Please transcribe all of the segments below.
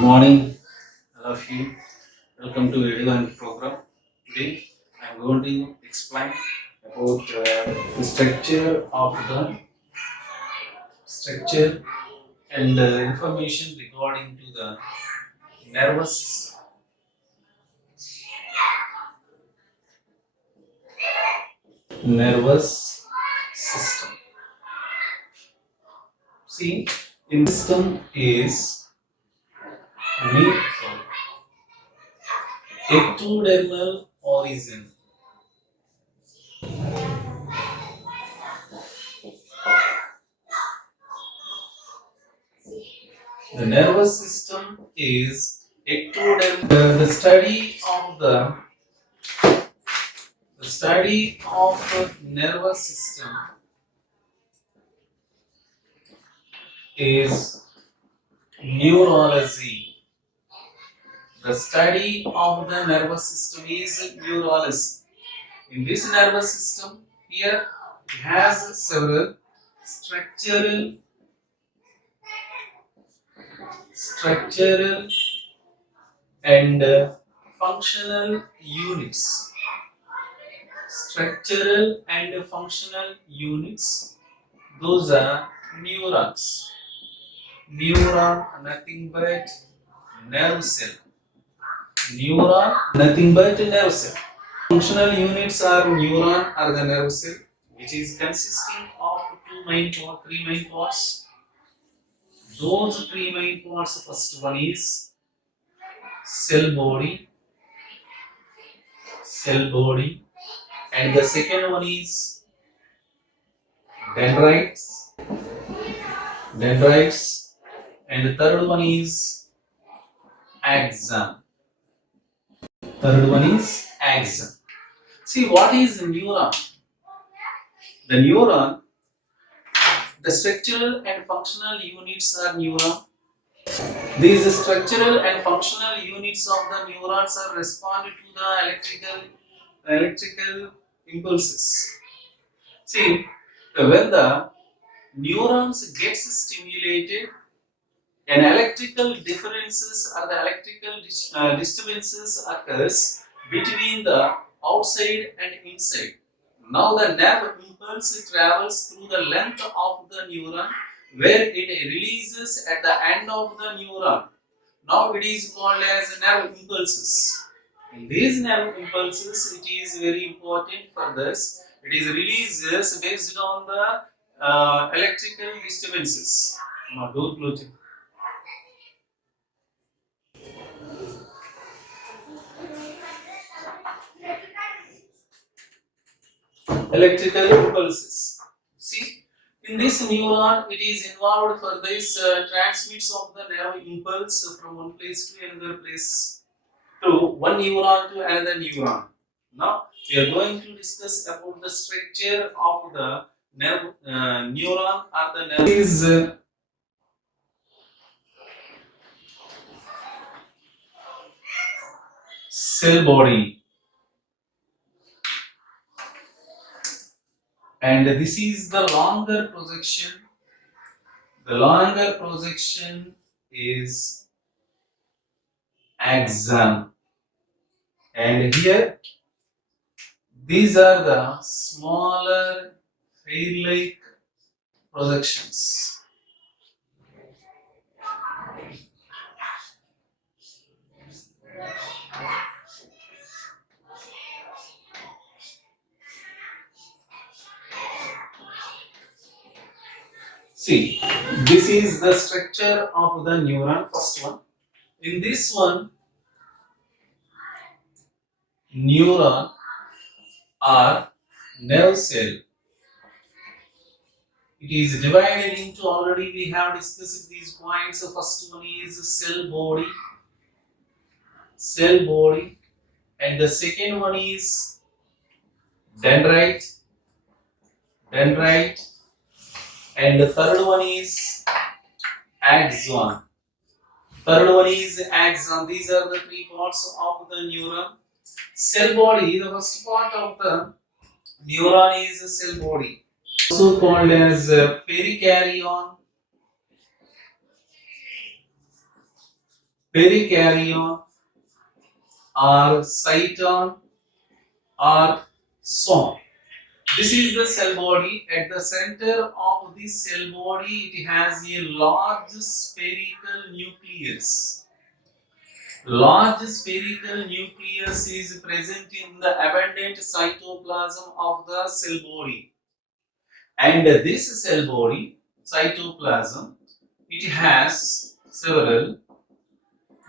Morning, all of you. Welcome to EDUHUNT program. Today, I am going to explain about the structure and information regarding to the nervous system. Nervous system. See, in system is ectodermal origin. The nervous system is ectodermal. The study of nervous system is neurology. The study of the nervous system is neurology. In this nervous system, here it has several structural and functional units. Structural and functional units. Those are neurons. Neuron, nothing but nerve cell. Neuron, nothing but nerve cell. Functional units are neuron or the nerve cell, which is consisting of three main parts. Those three main parts, first one is cell body, and the second one is dendrites, and the third one is axon. See, what is neuron? The neuron, the structural and functional units are neuron. These structural and functional units of the neurons are responded to the electrical impulses. See, when the neurons gets stimulated, an electrical differences or the electrical disturbances occurs between the outside and inside. Now the nerve impulse travels through the length of the neuron, where it releases at the end of the neuron. Now it is called as nerve impulses. In these nerve impulses, it is very important for this. It is releases based on the electrical disturbances. Now door closing. Electrical impulses. See, in this neuron, it is involved for this transmits of the nerve impulse from one place to another place, to one neuron to another neuron. Now, we are going to discuss about the structure of the nerve neuron or the nerve. This is cell body. And this is the longer projection. The longer projection is axon. And here, these are the smaller hair-like projections. See, this is the structure of the neuron, first one. In this one, neuron or nerve cell, it is divided into, already we have discussed these points. So first one is cell body, and the second one is dendrite, and the third one is axon. These are the three parts of the neuron. Cell body, the first part of the neuron is cell body, also called as perikaryon. perikaryon, or cyton, or soma. This is the cell body. At the center of this cell body, it has a large spherical nucleus. Large spherical nucleus is present in the abundant cytoplasm of the cell body. And this cell body, cytoplasm, it has several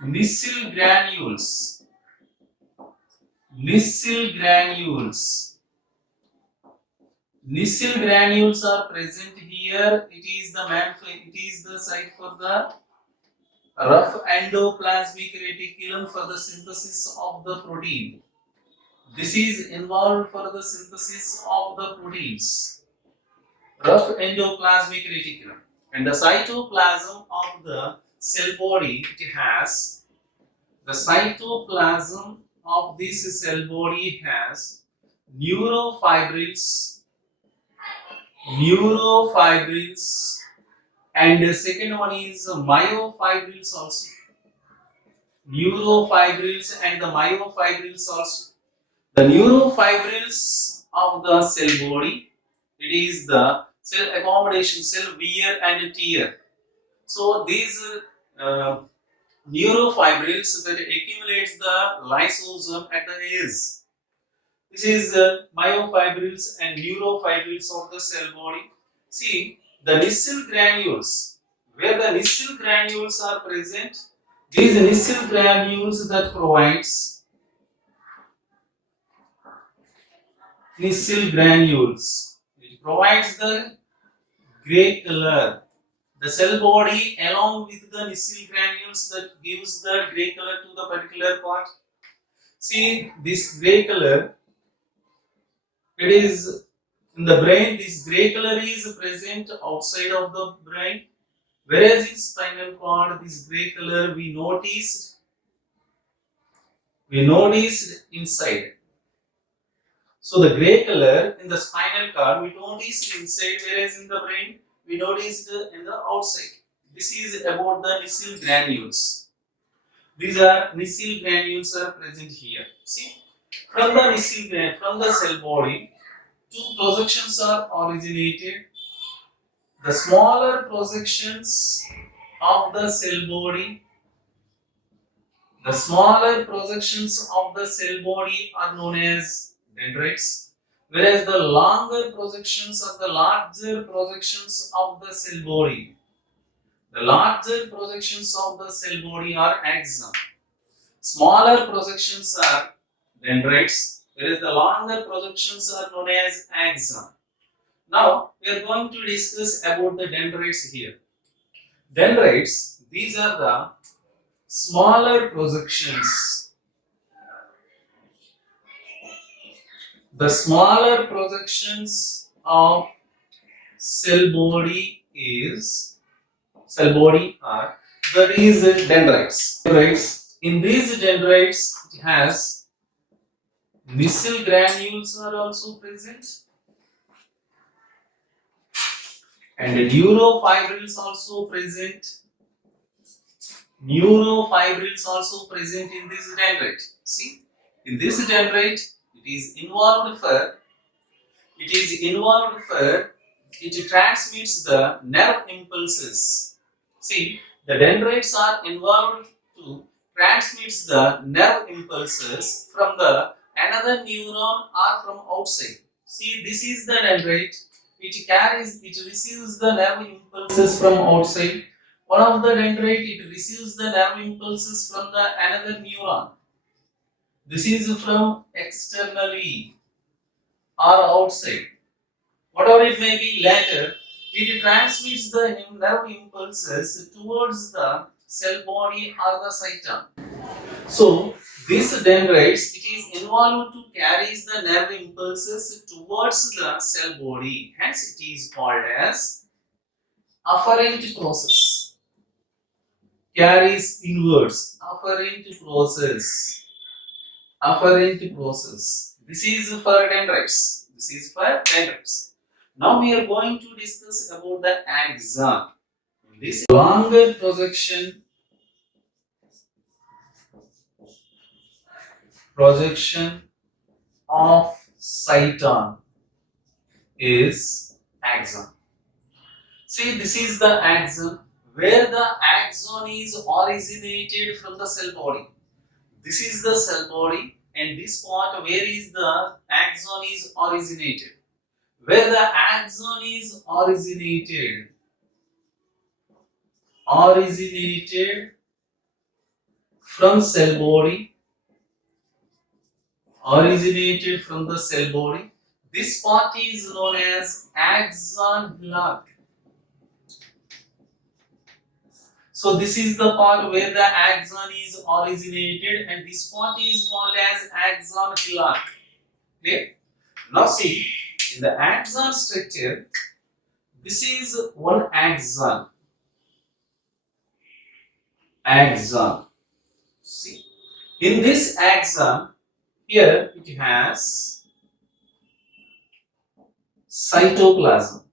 micelle granules. Micelle granules. Micelle granules are present here. It is the site for the rough endoplasmic reticulum for the synthesis of the protein. This is involved for the synthesis of the proteins. Rough endoplasmic reticulum. And the cytoplasm of the cell body, it has the cytoplasm of this cell body has neurofibrils, and the second one is myofibrils also. Neurofibrils and the myofibrils also. The neurofibrils of the cell body, it is the cell accommodation, cell wear and tear. So these neurofibrils that accumulates the lysosome at the edge. This is myofibrils and neurofibrils of the cell body. See, the micelle granules, where the micelle granules are present, these micelle granules that provides micelle granules. It provides the gray color. The cell body along with the micelle granules that gives the gray color to the particular part. See, this gray color, it is in the brain, this gray color is present outside of the brain, whereas in spinal cord, this gray color we noticed inside. So the gray color in the spinal cord we noticed inside, whereas in the brain we noticed in the outside. This is about the micelle granules. These are micelle granules are present here. See, from the cell body, two projections are originated. The smaller projections of the cell body, are known as dendrites, whereas the longer projections or the larger projections of the cell body, are axon. Smaller projections are dendrites, whereas the longer projections are known as axon. Now we are going to discuss about the dendrites here. Dendrites, these are the smaller projections. The smaller projections of cell body are these dendrites. In these dendrites, it has micelle granules are also present, and neurofibrils also present. Neurofibrils also present in this dendrite. See, in this dendrite, it transmits the nerve impulses. See, the dendrites are involved to transmit the nerve impulses from the another neuron or from outside. See, this is the dendrite. It receives the nerve impulses from outside. One of the dendrite, it receives the nerve impulses from the another neuron. This is from externally or outside. Whatever it may be later, it transmits the nerve impulses towards the cell body or the cyton. So, this dendrites, it is involved to carry the nerve impulses towards the cell body. Hence, it is called as afferent process. Carries inwards. Afferent process. This is for dendrites. Now we are going to discuss about the axon. This longer projection projection of cyton is axon. See, this is the axon where the axon is originated from the cell body. This is the cell body, and this part where is the axon is originated. Where the axon is originated from cell body, originated from the cell body. This part is known as axon hillock. So this is the part where the axon is originated, and this part is called as axon hillock. Okay? Now see, in the axon structure, this is one axon. See, in this axon, here it has cytoplasm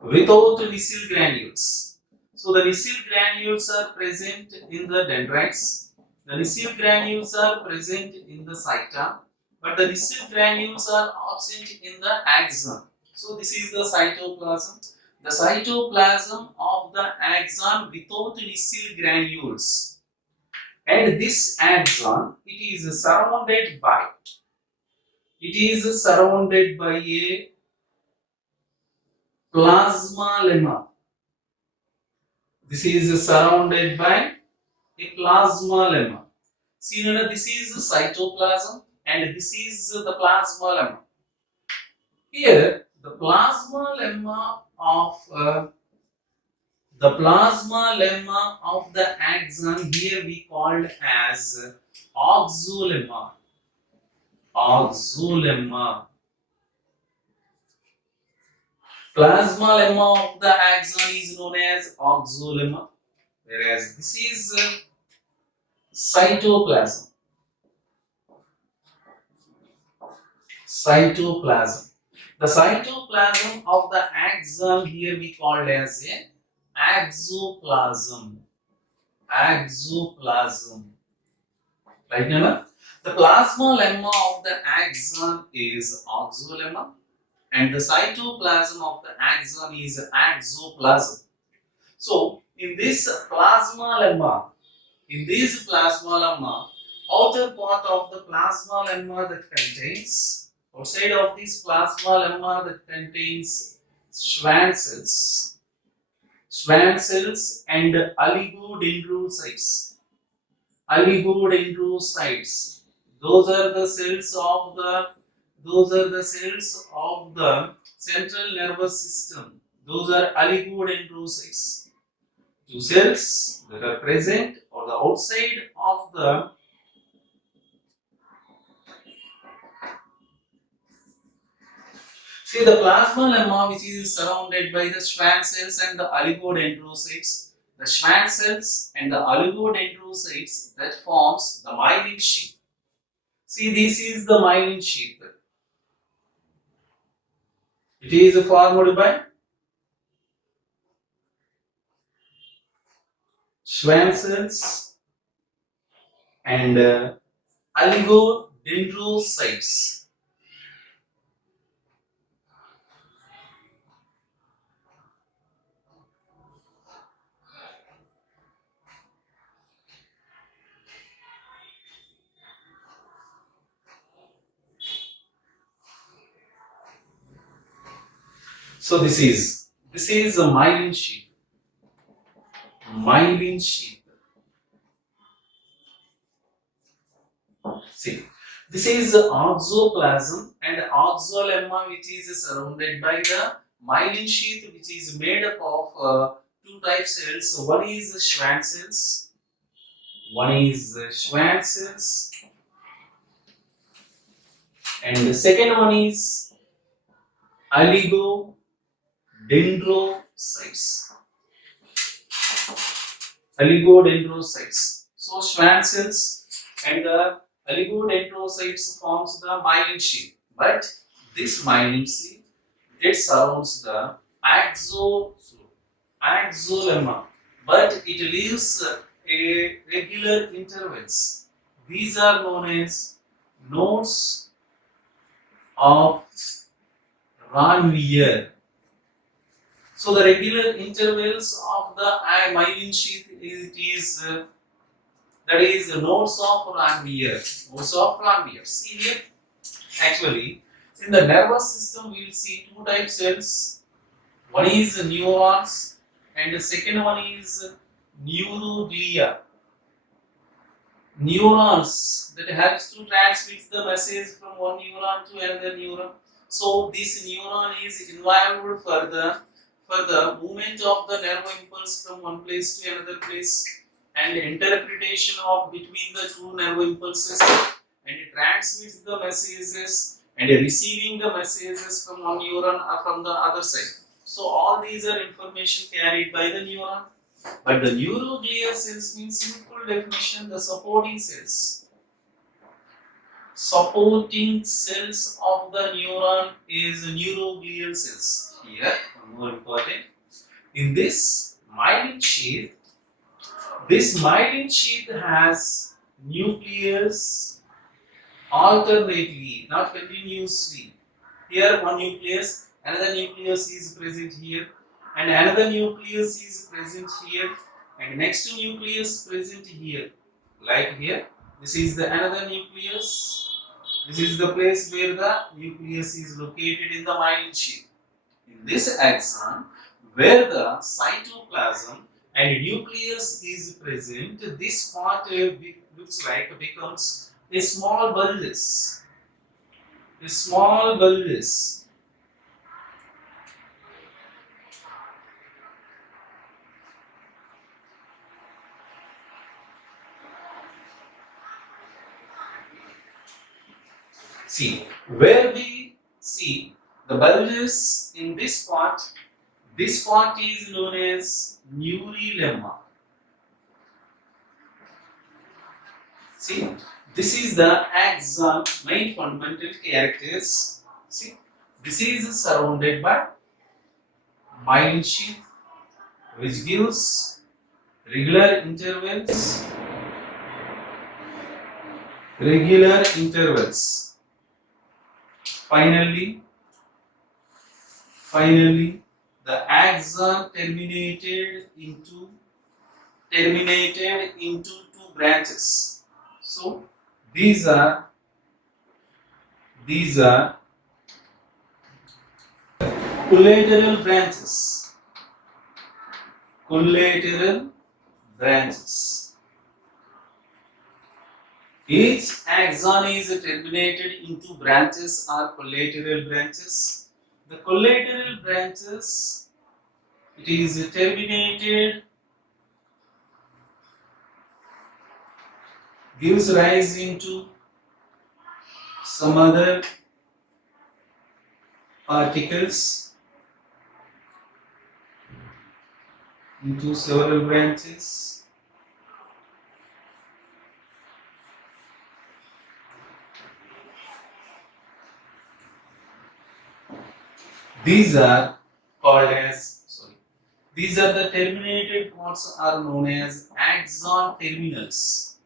without nuclear granules. So the nuclear granules are present in the dendrites. The nuclear granules are present in the cytoplasm, but the nuclear granules are absent in the axon. So this is the cytoplasm. The cytoplasm of the axon without nuclear granules. And this axon, it is surrounded by a plasma lemma. This is surrounded by a plasma lemma. See, this is the cytoplasm and this is the plasma lemma. Here, the plasma lemma of the axon here we called as oxolemma. Plasma lemma of the axon is known as oxolemma, whereas this is cytoplasm. The cytoplasm of the axon here we called as a axoplasm. Right now, the plasma lemma of the axon is oxolemma, and the cytoplasm of the axon is axoplasm. So, in this plasma lemma, outer part of the plasma lemma that contains, outside of this plasma lemma that contains Schwann cells and oligodendrocytes. Those are the cells of the central nervous system. Those are oligodendrocytes. Two cells that are present or the outside of the see the plasma lemma, which is surrounded by the Schwann cells and the oligodendrocytes. The Schwann cells and the oligodendrocytes that forms the myelin sheath. See, this is the myelin sheath. It is formed by Schwann cells and oligodendrocytes. So this is a myelin sheath. See, this is oxoplasm and oxolemma, which is surrounded by the myelin sheath, which is made up of two type cells. One is Schwann cells. And the second one is oligodendrocytes. So Schwann cells and the oligodendrocytes forms the myelin sheath. But this myelin sheath, it surrounds the axolemma, but it leaves a regular intervals These are known as nodes of Ranvier. So the regular intervals of the myelin sheath is that is nodes of Ranvier. Nodes of Ranvier. See here, actually, in the nervous system we will see two type cells. One is neurons, and the second one is neuroglia. Neurons that helps to transmit the message from one neuron to another neuron. So this neuron is involved for the movement of the nerve impulse from one place to another place and interpretation of between the two nerve impulses, and it transmits the messages and receiving the messages from one neuron or from the other side. So all these are information carried by the neuron. But the neuroglial cells means simple definition, the supporting cells. Supporting cells of the neuron is neuroglial cells. Here, more important. In this myelin sheath has nucleus alternately, not continuously. Here one nucleus, another nucleus is present here, and another nucleus is present here, and next nucleus present here. Like here, this is the another nucleus. This is the place where the nucleus is located in the myelin sheath. In this axon, where the cytoplasm and nucleus is present, this part looks like becomes a small bulges. A small bulges. See, where we see the bulges in this part is known as neurolemma. See, this is the axon main fundamental characters. See, this is surrounded by myelin sheath, which gives regular intervals. Finally, the axon terminated into two branches. So these are collateral branches. Each axon is terminated into branches or collateral branches. The collateral branches, it is terminated, gives rise into some other particles into several branches. These are the terminated parts are known as axon terminals.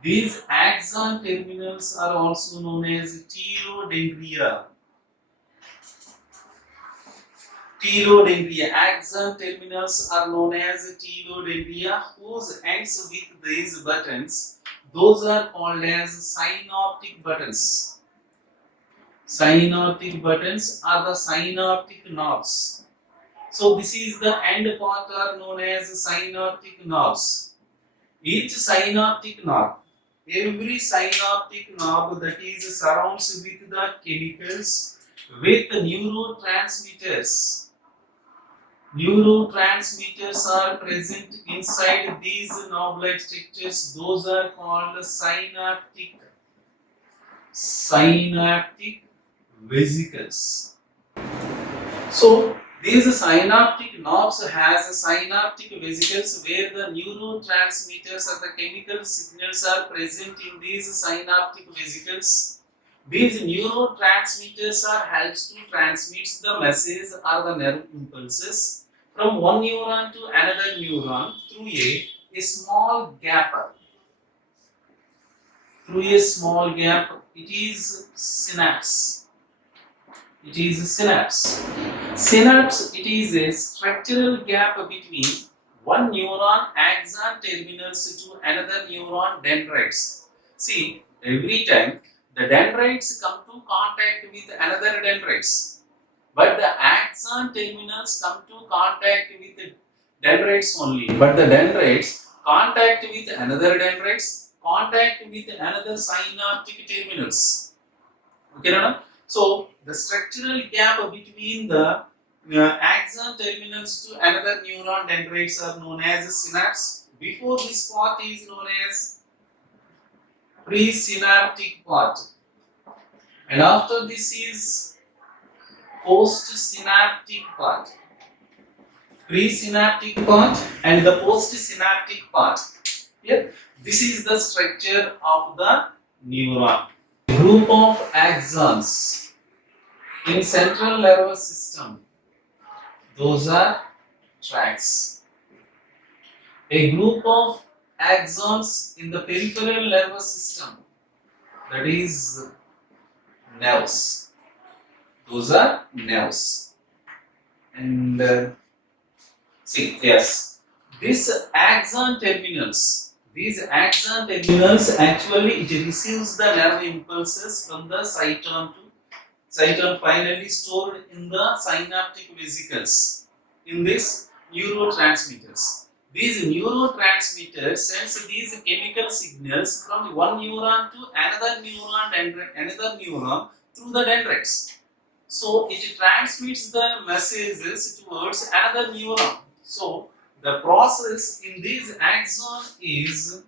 These axon terminals are also known as telodendria. Axon terminals are known as telodendria, whose ends with these buttons, those are called as synaptic buttons. Synaptic buttons are the synaptic knobs. So this is the end part are known as synaptic knobs. Each synaptic knob, every synaptic knob that is surrounds with the chemicals with neurotransmitters. Neurotransmitters are present inside these knob-like structures. Those are called synaptic vesicles. So these synaptic knobs has synaptic vesicles where the neurotransmitters or the chemical signals are present in these synaptic vesicles. These neurotransmitters are helps to transmit the message or the nerve impulses from one neuron to another neuron through a a small gap. Through a small gap, it is synapse. It is synapse. Synapse, it is a structural gap between one neuron axon terminals to another neuron dendrites. See, every time the dendrites come to contact with another dendrites, but the axon terminals come to contact with the dendrites only. But the dendrites contact with another dendrites, contact with another synaptic terminals. Okay, Rana? So the structural gap between the axon terminals to another neuron dendrites are known as synapse. Before this part is known as presynaptic part, and after this is postsynaptic part. Presynaptic part and the postsynaptic part. Yeah, this is the structure of the neuron. Group of axons in central nervous system, those are tracts. A group of axons in the peripheral nervous system, that is nerves, those are nerves. And see, yes, these axon terminals actually it receives the nerve impulses from the cyton finally stored in the synaptic vesicles in these neurotransmitters. These neurotransmitters sends these chemical signals from one neuron to another neuron through the dendrites. So it transmits the messages towards another neuron. So the process in this axon is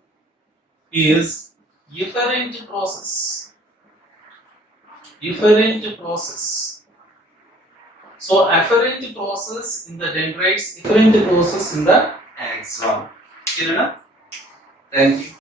efferent process. Efferent process. So afferent process in the dendrites, efferent process in the axon. Clear enough? Thank you.